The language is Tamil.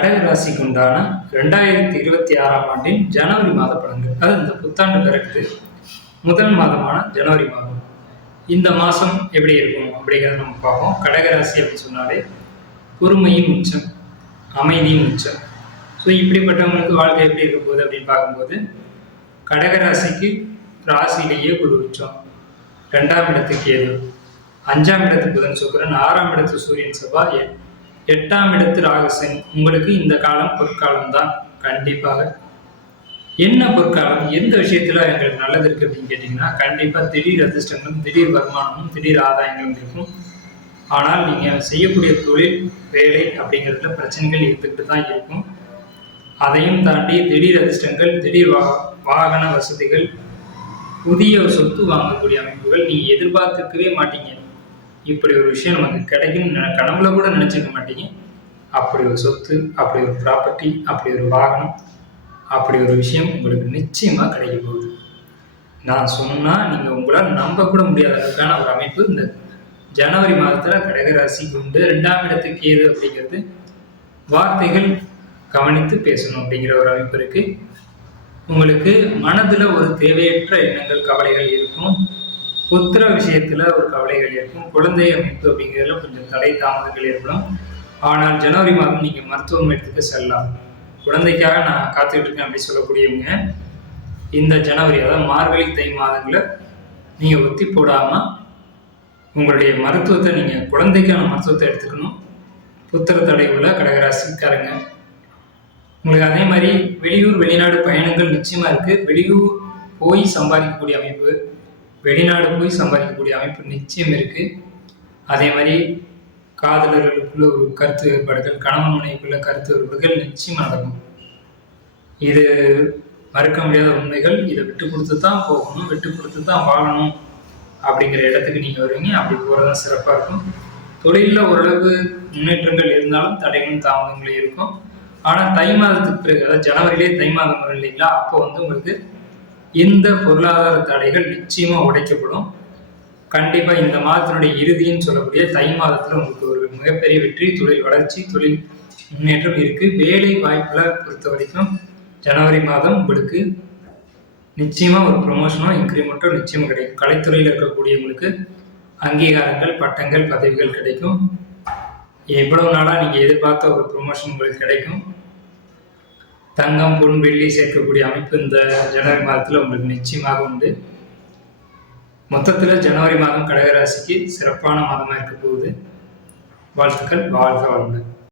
கடக ராசிக்கு உண்டான 2026ஆம் ஆண்டின் ஜனவரி மாத பலன்கள். அது இந்த புத்தாண்டு பிறகு முதல் மாதமான ஜனவரி மாதம். இந்த மாதம் எப்படி இருக்கும் அப்படிங்கிறத நம்ம பார்ப்போம். கடகராசி அப்படின்னு சொன்னாலே பொறுமையின் உச்சம், அமைதியின் உச்சம். ஸோ இப்படிப்பட்டவங்களுக்கு வாழ்க்கை எப்படி இருக்க போகுது அப்படின்னு பார்க்கும்போது, கடகராசிக்கு ராசியிலேயே ஒரு உச்சம், 2ஆம் இடத்துக்கு கேது, 5ஆம் இடத்துக்கு புதன் சுக்கிரன், 6ஆம் இடத்து சூரியன் செவ்வாய், 8ஆம் இடத்து ராகுசன். உங்களுக்கு இந்த காலம் பொற்காலம் தான். கண்டிப்பாக என்ன பொற்காலம், எந்த விஷயத்துல எங்களுக்கு நல்லது இருக்கு அப்படின்னு கேட்டீங்கன்னா, கண்டிப்பா திடீர் அதிர்ஷ்டங்களும் திடீர் வருமானமும் திடீர் ஆதாயங்களும் இருக்கும். ஆனால் நீங்க செய்யக்கூடிய தொழில் வேலை அப்படிங்கிறதுல பிரச்சனைகள் இருந்துகிட்டு தான் இருக்கும். அதையும் தாண்டி திடீர் அதிர்ஷ்டங்கள், திடீர் வாகன வசதிகள், புதிய சொத்து வாங்கக்கூடிய அமைப்புகள் நீங்க எதிர்பார்த்துக்கவே மாட்டீங்க. இப்படி ஒரு விஷயம் நமக்கு கிடைக்கும் கனவுல கூட நினைச்சுக்க மாட்டீங்க. அப்படி ஒரு சொத்து, அப்படி ஒரு ப்ராப்பர்ட்டி, அப்படி ஒரு வாகனம், அப்படி ஒரு விஷயம் உங்களுக்கு நிச்சயமா கிடைக்க போகுது. நான் சொன்னா நீங்க உங்களால் நம்ப கூட முடியாத அளவுக்கான ஒரு அமைப்பு இந்த ஜனவரி மாதத்துல கடகராசிக்கு உண்டு. 2ஆம் இடத்துக்கு ஏது அப்படிங்கிறது வார்த்தைகள் கவனித்து பேசணும் அப்படிங்கிற ஒரு அமைப்பு இருக்கு. உங்களுக்கு மனதுல ஒரு தேவையற்ற எண்ணங்கள், கவலைகள் இருக்கும். புத்திர விஷயத்துல ஒரு கவலைகள் இருக்கும். குழந்தை அமைப்பு அப்படிங்கிறதுல கொஞ்சம் தடை தாமதங்கள் ஏற்படும். ஆனால் ஜனவரி மாதம் நீங்க மருத்துவமனைக்கு செல்லலாம். குழந்தைக்காக நான் காத்துக்கிட்டு இருக்கேன் அப்படின்னு சொல்லக்கூடியவங்க இந்த ஜனவரி, அதாவது மார்கழி தை மாதங்களை நீங்க ஒத்தி போடாம உங்களுடைய மருத்துவத்தை, நீங்க குழந்தைக்கான மருத்துவத்தை எடுத்துக்கணும். புத்திர தடை உள்ள கடகராசிக்காரங்க உங்களுக்கு அதே மாதிரி வெளியூர் வெளிநாடு பயணங்கள் நிச்சயமா இருக்கு. வெளியூர் போய் சம்பாதிக்கக்கூடிய அமைப்பு, வெளிநாடு போய் சம்பாதிக்கக்கூடிய அமைப்பு நிச்சயம் இருக்கு. அதே மாதிரி காதலர்களுக்குள்ள ஒரு கருத்து வேறுபாடுகள், கணவன் மனைவிக்குள்ள கருத்து வேறுபாடுகள் நிச்சயமா நடக்கும். இது மறுக்க முடியாத உண்மைகள். இதை விட்டு கொடுத்து தான் போகணும், விட்டு கொடுத்து தான் வாழணும் அப்படிங்கிற இடத்துக்கு நீங்க வருவீங்க. அப்படி போறதான் சிறப்பா இருக்கும். தொழிலில் ஓரளவு முன்னேற்றங்கள் இருந்தாலும் தடைகளும் தாமதங்களும் இருக்கும். ஆனா தை மாதத்துக்கு பிறகு, அதாவது ஜனவரியிலே தை மாதம் வரும் இல்லைங்களா, அப்போ உங்களுக்கு இந்த பொருளாதார தடைகள் நிச்சயமா உடைக்கப்படும். கண்டிப்பா இந்த மாதத்தினுடைய இறுதின்னு சொல்லக்கூடிய தை மாதத்துல உங்களுக்கு ஒரு மிகப்பெரிய வெற்றி, தொழில் வளர்ச்சி, தொழில் முன்னேற்றம் இருக்கு. வேலை வாய்ப்புல பொறுத்த வரைக்கும் ஜனவரி மாதம் உங்களுக்கு நிச்சயமா ஒரு ப்ரொமோஷனோ இன்க்ரிமெண்ட்டோ நிச்சயமா கிடைக்கும். கலைத்துறையில் இருக்கக்கூடியவங்களுக்கு அங்கீகாரங்கள், பட்டங்கள், பதவிகள் கிடைக்கும். எவ்வளவு நாளா நீங்க எதிர்பார்த்த ஒரு ப்ரொமோஷன் உங்களுக்கு கிடைக்கும். தங்கம், பொன், வெள்ளி சேர்க்கக்கூடிய அமைப்பு இந்த ஜனவரி மாதத்துல உங்களுக்கு நிச்சயமாக உண்டு. மொத்தத்துல ஜனவரி மாதம் கடகராசிக்கு சிறப்பான மாதமா இருக்க போகுது. வாழ்த்துக்கள். வாழ்க வளமுடன்.